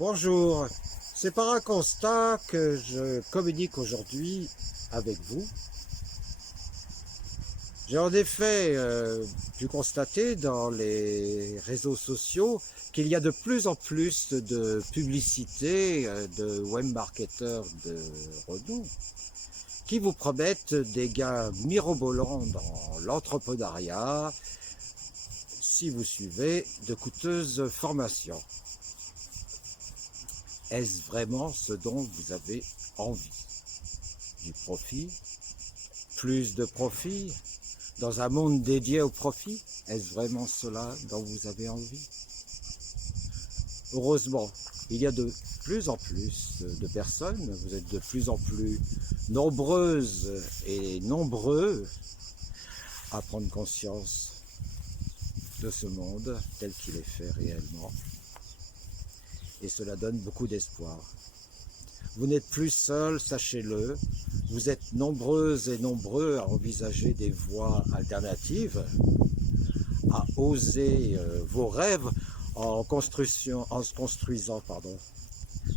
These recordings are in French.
Bonjour, c'est par un constat que je communique aujourd'hui avec vous. J'ai en effet pu constater dans les réseaux sociaux qu'il y a de plus en plus de publicités de webmarketeurs de renom qui vous promettent des gains mirobolants dans l'entrepreneuriat si vous suivez de coûteuses formations. Est-ce vraiment ce dont vous avez envie? Du profit? Plus de profit? Dans un monde dédié au profit? Est-ce vraiment cela dont vous avez envie? Heureusement, il y a de plus en plus de personnes, vous êtes de plus en plus nombreuses et nombreux à prendre conscience de ce monde tel qu'il est fait réellement. Et cela donne beaucoup d'espoir. Vous n'êtes plus seul, sachez-le. Vous êtes nombreuses et nombreux à envisager des voies alternatives, à oser vos rêves en construisant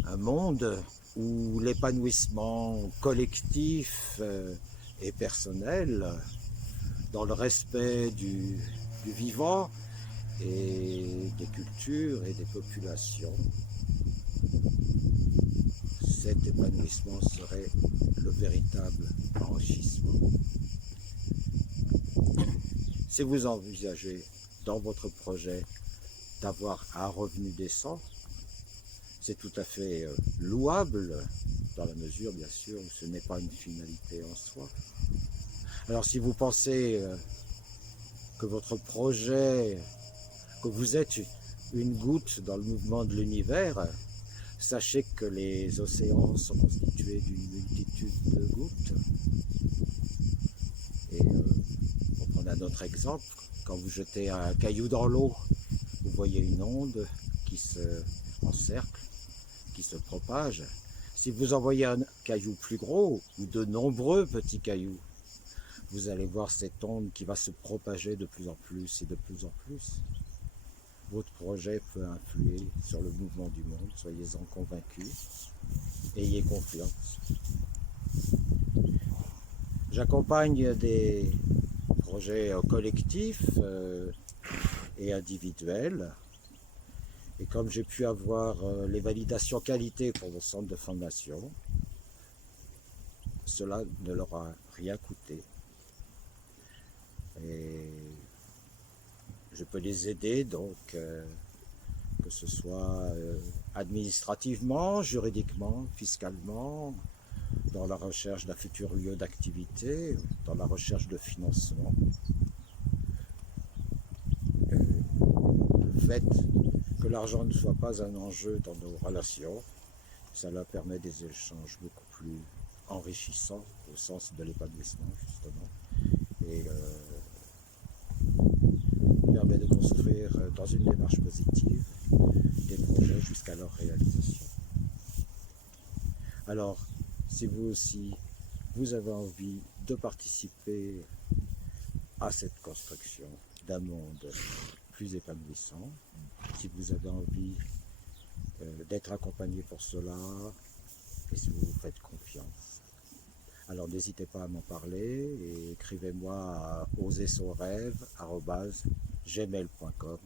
un monde où l'épanouissement collectif et personnel, dans le respect du vivant et des cultures et des populations, cet épanouissement serait le véritable enrichissement. Si vous envisagez dans votre projet d'avoir un revenu décent, c'est tout à fait louable, dans la mesure bien sûr où ce n'est pas une finalité en soi. Alors si vous pensez que votre projet, que vous êtes une goutte dans le mouvement de l'univers, sachez que les océans sont constitués d'une multitude de gouttes. Et pour prendre un autre exemple, quand vous jetez un caillou dans l'eau, vous voyez une onde qui se encercle, qui se propage. Si vous envoyez un caillou plus gros ou de nombreux petits cailloux, vous allez voir cette onde qui va se propager de plus en plus et de plus en plus. Votre projet peut influer sur le mouvement du monde, soyez-en convaincus, ayez confiance. J'accompagne des projets collectifs et individuels, et comme j'ai pu avoir les validations qualité pour mon centre de formation, cela ne leur a rien coûté. Et je peux les aider donc que ce soit administrativement, juridiquement, fiscalement, dans la recherche d'un futur lieu d'activité, dans la recherche de financement. Le fait que l'argent ne soit pas un enjeu dans nos relations, cela permet des échanges beaucoup plus enrichissants au sens de l'épanouissement justement, et permet de construire dans une démarche positive des projets jusqu'à leur réalisation. Alors, si vous aussi, vous avez envie de participer à cette construction d'un monde plus épanouissant, si vous avez envie d'être accompagné pour cela, et si vous vous faites confiance, alors n'hésitez pas à m'en parler et écrivez-moi à osersonrêve@gmail.com.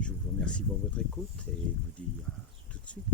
Je vous remercie pour votre écoute et vous dis à tout de suite.